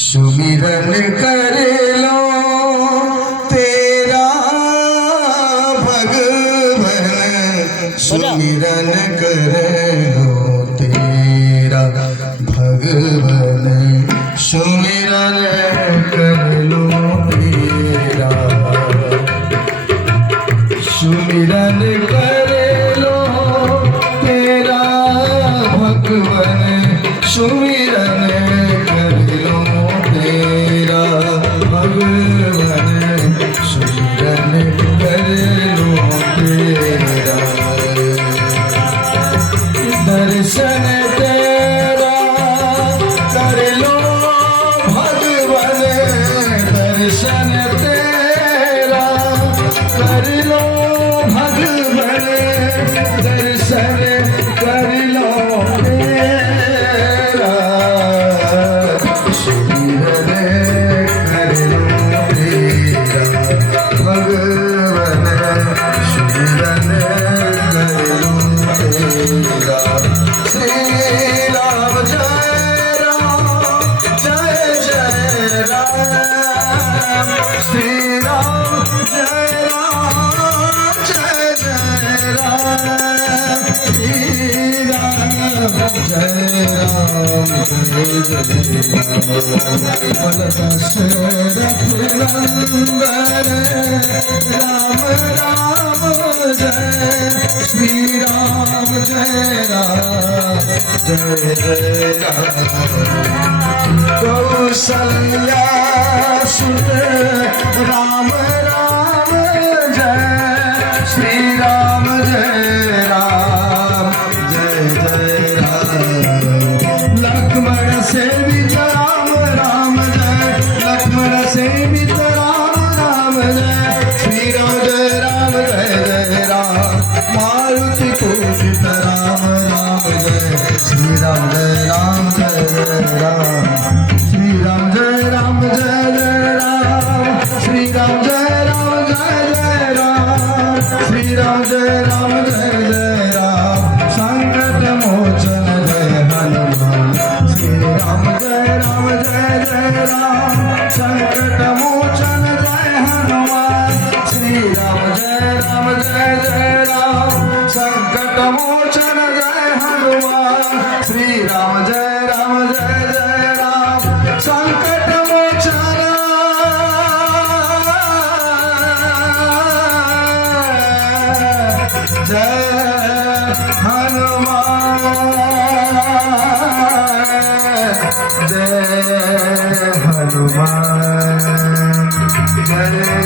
सुमिरन कर लो तेरा भगवन, सुमिरन कर लो तेरा भगवन, सुमिरन कर लो तेरा, सुमिरन कर लो तेरा भगवन, सुमिरन कर लो तेरा भगवन, सुमिरन कर लो तेरा, दर्शन तेरा कर लो भगवन, दर्शन तेरा कर लो भगवन, दर्शन कर लो तेरा, सुमिरन कर लो तेरा भगवन, सुमिरन कर लो तेरा। श्री राम जय राम जय जय राम, श्री राम जय राम जय जय राम, श्री राम जय राम जय जय राम, दशरथ नंदन राम राम जय, श्री राम जय राम जय जय राम, कौशल्या सुत राम राम जय, श्री राम जय राम जय जय राम, लक्ष्मण सेवित राम राम जय, लक्ष्मण सेवित राम राम जय, श्री राम जय जय राम, मारुति पूजित राम राम जय, श्री राम जय राम जय राम, श्री राम जय राम जय राम, श्री राम जय राम जय राम, श्री राम जय राम जय राम, संकट मोचन जय हनुमान, श्री राम जय राम संकट मोचन जय हनुमान, श्री राम जय राम संकट मोचन जय हनुमान, श्री राम जय राम संकट मोचन जय हनुमान, जय हनुमान जय